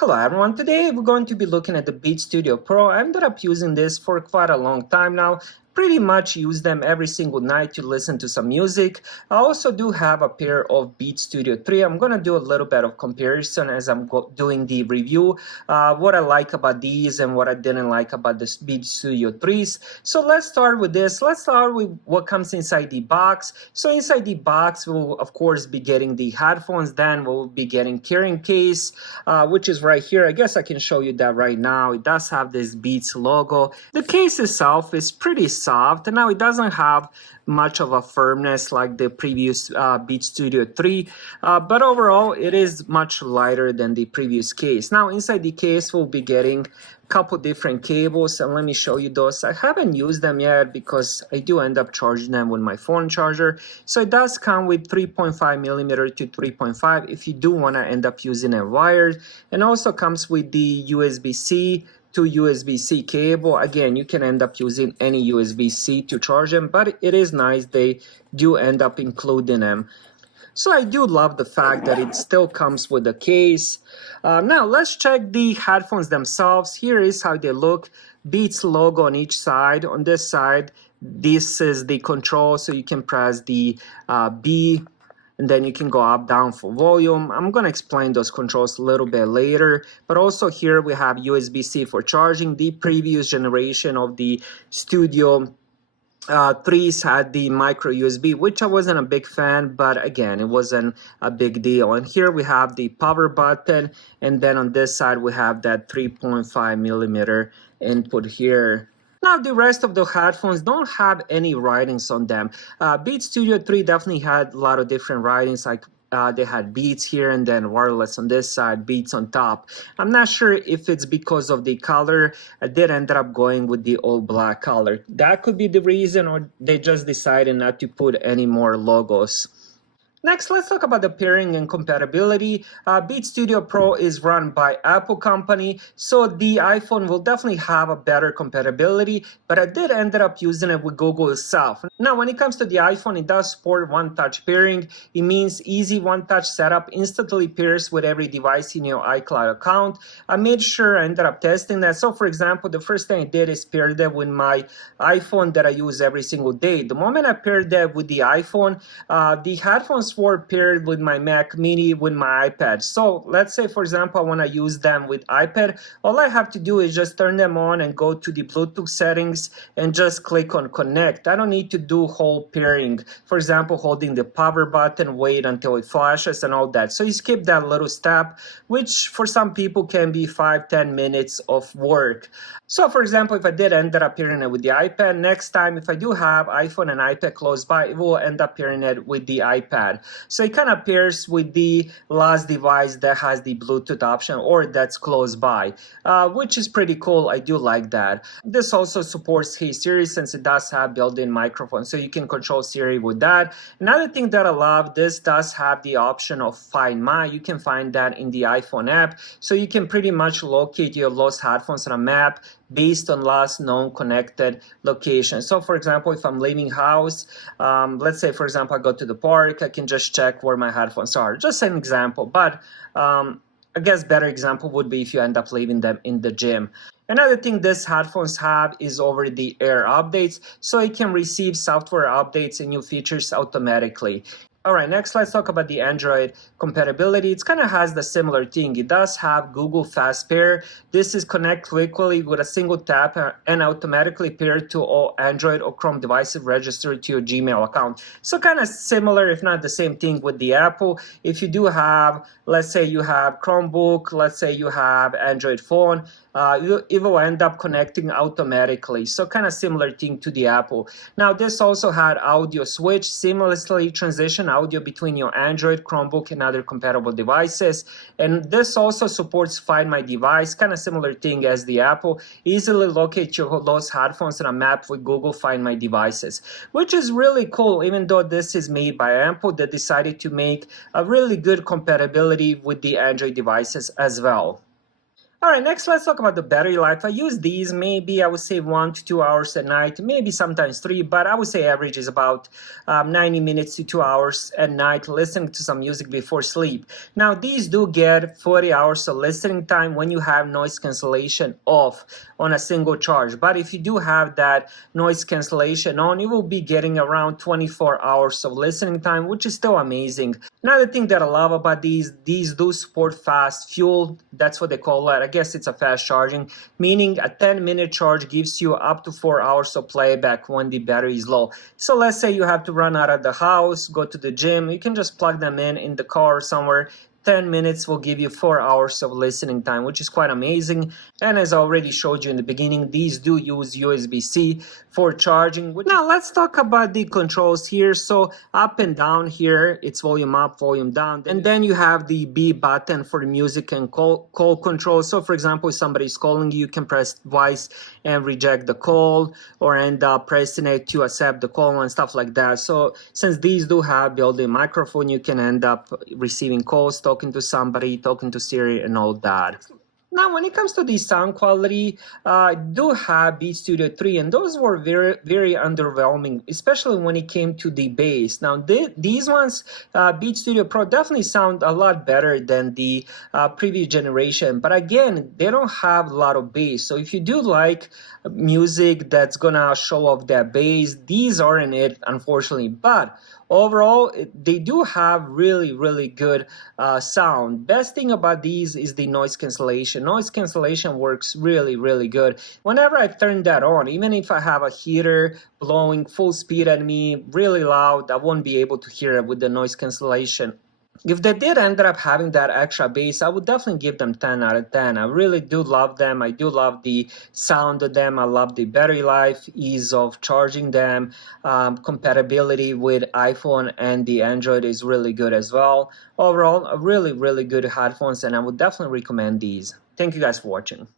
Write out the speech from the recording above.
Hello everyone, today we're going to be looking at the Beat Studio Pro. I ended up using this for quite a long time now. Pretty much use them every single night to listen to some music. I also do have a pair of Beat Studio 3. I'm going to do a little bit of comparison as I'm doing the review, what I like about these and what I didn't like about the Beat Studio 3s. So let's start with this. Let's start with what comes inside the box. So inside the box, we'll of course be getting the headphones, then we'll be getting carrying case, which is right here. I guess I can show you that right now. It does have this Beats logo. The case itself is pretty soft. Now it doesn't have much of a firmness like the previous Beat Studio 3, but overall it is much lighter than the previous case. Now inside the case we'll be getting couple different cables, and let me show you those. I haven't used them yet because I do end up charging them with my phone charger. So it does come with 3.5 millimeter to 3.5 if you do want to end up using it wired, and also comes with the USB-C to USB-C cable. Again, you can end up using any USB-C to charge them, but it is nice they do end up including them. So I do love the fact that it still comes with a case. Now let's check the headphones themselves. Here is how they look. Beats logo on each side. On this side, this is the control, so you can press the B, and then you can go up, down for volume. I'm going to explain those controls a little bit later. But also here we have USB-C for charging. The previous generation of the Studio 3s had the micro USB, which I wasn't a big fan, but again, it wasn't a big deal. And here we have the power button, and then on this side we have that 3.5 millimeter input here. Now the rest of the headphones don't have any writings on them. Beat Studio 3 definitely had a lot of different writings, like they had Beats here and then wireless on this side, Beats on top. I'm not sure if it's because of the color. I did end up going with the all black color. That could be the reason, or they just decided not to put any more logos. Next, let's talk about the pairing and compatibility. Beat Studio Pro is run by Apple company, so the iPhone will definitely have a better compatibility, but I did end up using it with Google itself. Now, when it comes to the iPhone, it does support one-touch pairing. It means easy one-touch setup, instantly pairs with every device in your iCloud account. I made sure I ended up testing that. So, for example, the first thing I did is pair that with my iPhone that I use every single day. The moment I paired that with the iPhone, the headphones were paired with my Mac Mini with my iPad. So let's say, for example, I want to use them with iPad. All I have to do is just turn them on and go to the Bluetooth settings and just click on connect. I don't need to do whole pairing. For example, holding the power button, wait until it flashes and all that. So you skip that little step, which for some people can be 5-10 minutes of work. So for example, if I did end up pairing it with the iPad, next time if I do have iPhone and iPad close by, it will end up pairing it with the iPad. So it kind of pairs with the last device that has the Bluetooth option or that's close by, which is pretty cool. I do like that. This also supports Hey Siri since it does have built-in microphone, so you can control Siri with that. Another thing that I love, this does have the option of Find My. You can find that in the iPhone app, so you can pretty much locate your lost headphones on a map based on last known connected location. So for example, if I'm leaving house, let's say for example I go to the park, I can just check where my headphones are. Just an example, but I guess better example would be if you end up leaving them in the gym. Another thing these headphones have is over-the-air updates, so it can receive software updates and new features automatically. Alright, next let's talk about the Android compatibility. It kind of has the similar thing. It does have Google Fast Pair. This is connect quickly with a single tap and automatically pair to all Android or Chrome devices registered to your Gmail account. So kind of similar, if not the same thing with the Apple. If you do have, let's say you have Chromebook, let's say you have Android phone, it will end up connecting automatically. So kind of similar thing to the Apple. Now this also had audio switch, seamlessly transition audio between your Android, Chromebook, and other compatible devices. And this also supports Find My Device, kind of similar thing as the Apple. Easily locate your lost headphones on a map with Google Find My Devices, which is really cool. Even though this is made by Apple, they decided to make a really good compatibility with the Android devices as well. All right, next let's talk about the battery life. I use these maybe I would say 1 to 2 hours at night, maybe sometimes three, but I would say average is about 90 minutes to 2 hours at night listening to some music before sleep. Now these do get 40 hours of listening time when you have noise cancellation off on a single charge. But if you do have that noise cancellation on, you will be getting around 24 hours of listening time, which is still amazing. Another thing that I love about these do support fast fuel. That's what they call it. I guess it's a fast charging, meaning a 10-minute charge gives you up to 4 hours of playback when the battery is low. So let's say you have to run out of the house, go to the gym, you can just plug them in the car or somewhere. 10 minutes will give you 4 hours of listening time, which is quite amazing. And as I already showed you in the beginning, these do use USB-C for charging. Now let's talk about the controls here. So up and down here, it's volume up, volume down. And then you have the B button for music and call control. So for example, if somebody's calling you, you can press twice and reject the call, or end up pressing it to accept the call and stuff like that. So since these do have built-in microphone, you can end up receiving calls, talking to somebody, talking to Siri and all that. Now, when it comes to the sound quality, I do have Beat Studio 3, and those were very, very underwhelming, especially when it came to the bass. Now, these ones, Beat Studio Pro, definitely sound a lot better than the previous generation. But again, they don't have a lot of bass. So if you do like music that's gonna show off that bass, these aren't it, unfortunately. But overall, they do have really, really good sound. Best thing about these is the noise cancellation. Noise cancellation works really, really good. Whenever I turn that on, even if I have a heater blowing full speed at me, really loud, I won't be able to hear it with the noise cancellation. If they did end up having that extra bass, I would definitely give them 10 out of 10. I really do love them. I do love the sound of them. I love the battery life, ease of charging them. Compatibility with iPhone and the Android is really good as well. Overall, a really, really good headphones, and I would definitely recommend these. Thank you guys for watching.